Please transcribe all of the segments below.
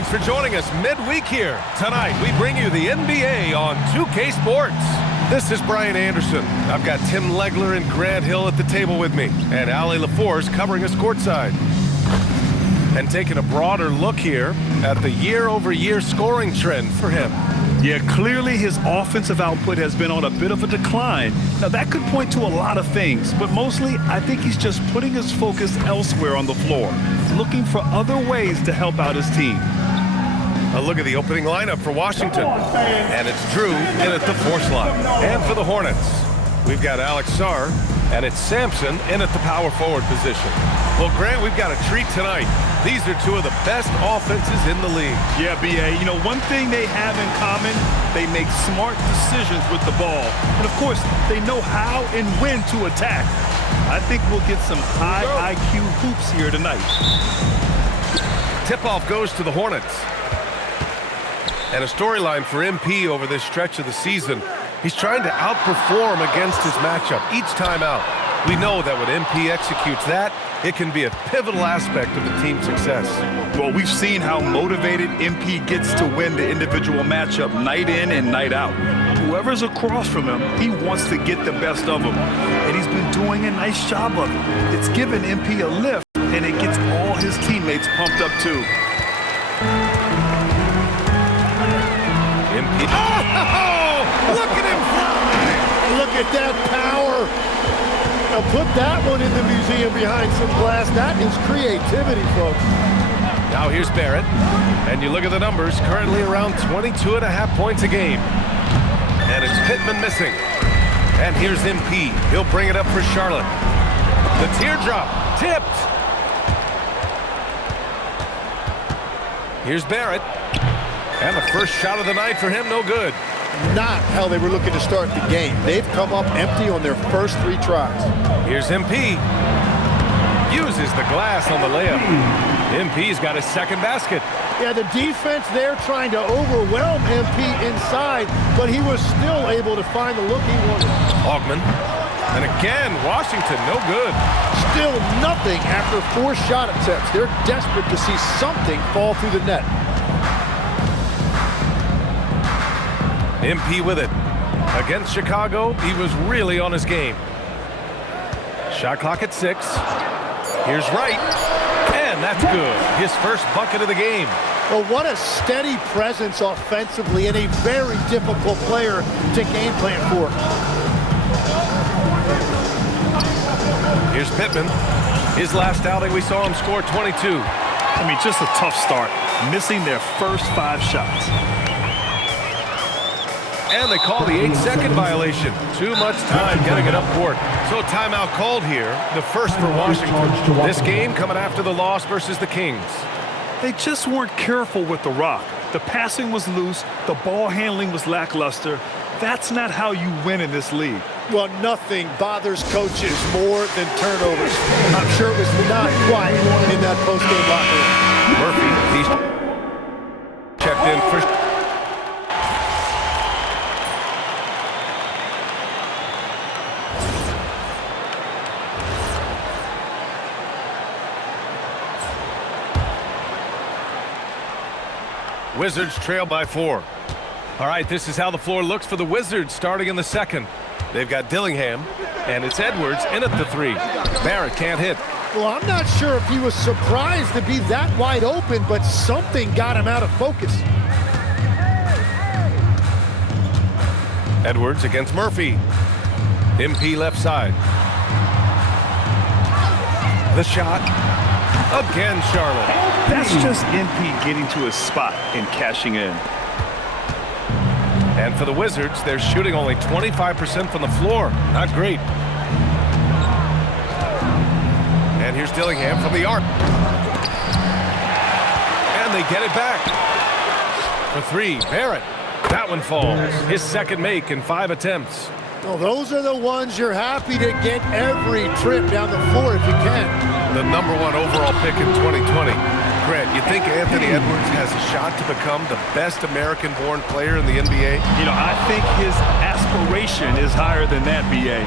Thanks for joining us midweek here. Tonight, we bring you the NBA on 2K Sports. This is Brian Anderson. I've got Tim Legler and Grant Hill at the table with me, and Allie LaForce covering us courtside. And taking a broader look here at the year-over-year scoring trend for him. Yeah, clearly his offensive output has been on a bit of a decline. Now, that could point to a lot of things, but mostly I think he's just putting his focus elsewhere on the floor, looking for other ways to help out his team. A look at the opening lineup for Washington. And it's Drew in at the 4 slot. And for the Hornets, we've got Alex Sarr, and it's Sampson in at the power forward position. Well, Grant, we've got a treat tonight. These are two of the best offenses in the league. Yeah, B.A., you know, one thing they have in common, they make smart decisions with the ball. And, of course, they know how and when to attack. I think we'll get some high IQ hoops here tonight. Tip-off goes to the Hornets. And a storyline for MP over this stretch of the season. He's trying to outperform against his matchup each time out. We know that when MP executes that, it can be a pivotal aspect of the team's success. Well, we've seen how motivated MP gets to win the individual matchup night in and night out. Whoever's across from him, he wants to get the best of him. And he's been doing a nice job of it. It's given MP a lift, and it gets all his teammates pumped up too. MP. Oh! Look at him fly! Look at that power! Now put that one in the museum behind some glass. That is creativity, folks. Now here's Barrett. And you look at the numbers, currently around 22.5 points a game. And it's Pittman missing. And here's MP. He'll bring it up for Charlotte. The teardrop, tipped. Here's Barrett. And the first shot of the night for him, no good. Not how they were looking to start the game. They've come up empty on their first 3 tries. Here's MP. Uses the glass on the layup. MP's got his second basket. Yeah, the defense there trying to overwhelm MP inside, but he was still able to find the look he wanted. Augman. And again, Washington, no good. Still nothing after 4 shot attempts. They're desperate to see something fall through the net. MP with it. Against Chicago, he was really on his game. Shot clock at 6. Here's Wright. And that's good. His first bucket of the game. Well, what a steady presence offensively and a very difficult player to game plan for. Here's Pittman. His last outing, we saw him score 22. I mean, just a tough start, missing their first 5 shots. And they call the 8-second violation. Too much time getting it up court. So timeout called here, the first for Washington. This game coming after the loss versus the Kings. They just weren't careful with the rock. The passing was loose. The ball handling was lackluster. That's not how you win in this league. Well, nothing bothers coaches more than turnovers. I'm sure it was not quiet in that post-game locker room. Murphy, he's checked in for... Wizards trail by 4. All right, this is how the floor looks for the Wizards starting in the second. They've got Dillingham, and it's Edwards in at the 3. Barrett can't hit. Well, I'm not sure if he was surprised to be that wide open, but something got him out of focus. Edwards against Murphy. MP left side. The shot. Again, Charlotte. That's just MP getting to his spot and cashing in. And for the Wizards, they're shooting only 25% from the floor. Not great. And here's Dillingham from the arc. And they get it back. For 3, Barrett. That one falls. His second make in 5 attempts. Well, those are the ones you're happy to get every trip down the floor if you can. The #1 overall pick in 2020. Grant, you think Anthony Edwards has a shot to become the best American-born player in the NBA? You know, I think his aspiration is higher than that, B.A.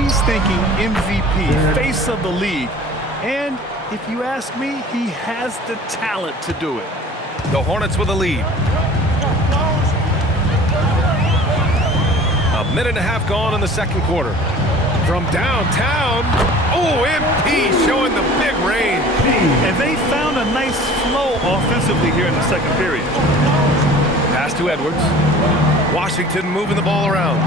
He's thinking MVP, face of the league. And if you ask me, he has the talent to do it. The Hornets with a lead. A minute and a half gone in the second quarter. From downtown, oh, MP showing the big range. And they found a nice flow offensively here in the second period. Pass to Edwards. Washington moving the ball around.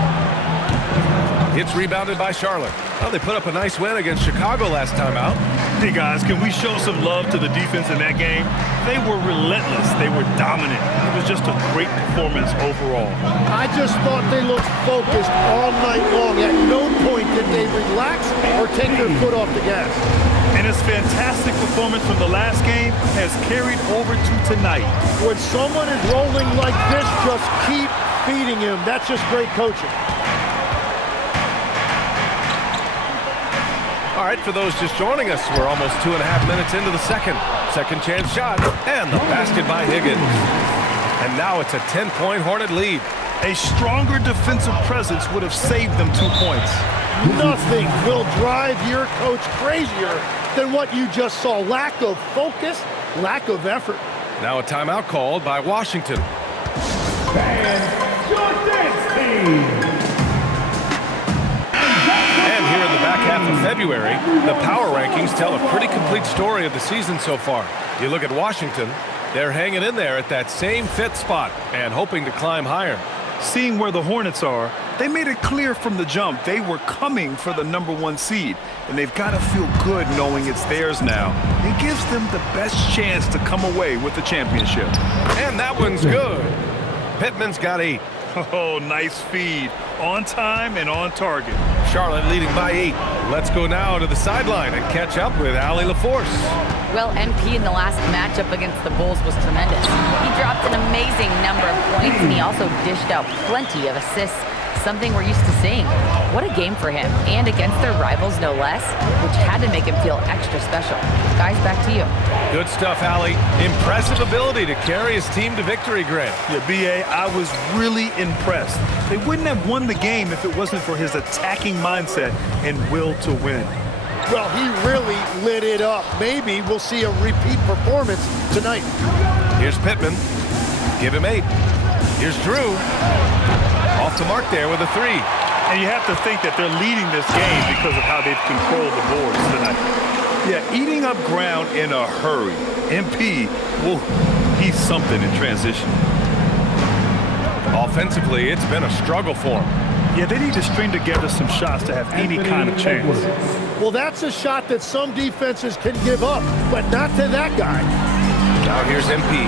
It's rebounded by Charlotte. Well, they put up a nice win against Chicago last time out. Hey, guys, can we show some love to the defense in that game? They were relentless. They were dominant. It was just a great performance overall. I just thought they looked focused all night long. At no point did they relax or take their foot off the gas. And his fantastic performance from the last game has carried over to tonight. When someone is rolling like this, just keep feeding him. That's just great coaching. All right, for those just joining us, we're almost 2.5 minutes into the second. Second chance shot, and the basket by Higgins. And now it's a 10-point Hornet lead. A stronger defensive presence would have saved them 2 points. Nothing will drive your coach crazier than what you just saw. Lack of focus, lack of effort. Now a timeout called by Washington. And here in the back half of February, the power rankings tell a pretty complete story of the season so far. You look at Washington, they're hanging in there at that same 5th spot and hoping to climb higher. Seeing where the Hornets are, they made it clear from the jump they were coming for the #1 seed, and they've got to feel good knowing it's theirs now. It gives them the best chance to come away with the championship. And that one's good. Pittman's got 8. Oh, nice feed. On time and on target. Charlotte leading by 8. Let's go now to the sideline and catch up with Allie LaForce. Well, MP in the last matchup against the Bulls was tremendous. He dropped an amazing number of points, and he also dished out plenty of assists, something we're used to seeing. What a game for him, and against their rivals, no less, which had to make him feel extra special. Guys, back to you. Good stuff, Allie. Impressive ability to carry his team to victory, Grant. Yeah, B.A., I was really impressed. They wouldn't have won the game if it wasn't for his attacking mindset and will to win. Well, he really lit it up. Maybe we'll see a repeat performance tonight. Here's Pittman. Give him 8. Here's Drew. Off the mark there with a 3. And you have to think that they're leading this game because of how they've controlled the boards tonight. Yeah, eating up ground in a hurry. MP, well, he's something in transition. Offensively, it's been a struggle for him. Yeah, they need to string together some shots to have any kind of chance. Well, that's a shot that some defenses can give up, but not to that guy. Now here's MP.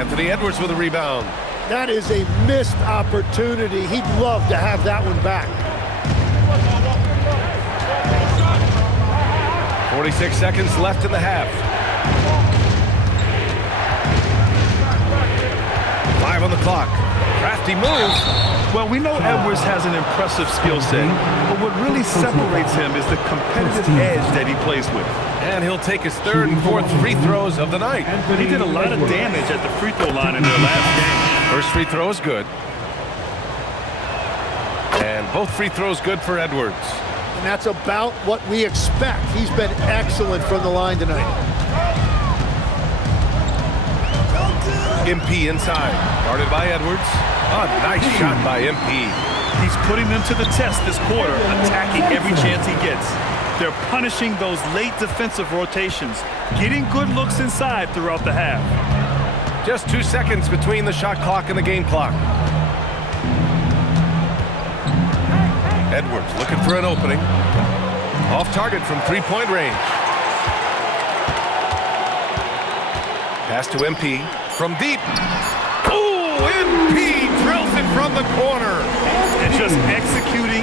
Anthony Edwards with a rebound. That is a missed opportunity. He'd love to have that one back. 46 seconds left in the half. 5 on the clock. Crafty move. Well, we know Edwards has an impressive skill set, but what really separates him is the competitive edge that he plays with. And he'll take his 3rd and 4th free throws of the night. He did a lot of damage at the free throw line in their last game. First free throw is good. And both free throws good for Edwards. And that's about what we expect. He's been excellent from the line tonight. MP inside. Guarded by Edwards. A nice shot by MP. He's putting them to the test this quarter, attacking every chance he gets. They're punishing those late defensive rotations, getting good looks inside throughout the half. Just 2 seconds between the shot clock and the game clock. Edwards looking for an opening. Off target from 3-point range. Pass to MP from deep. Oh, MP drills it from the corner. And just executing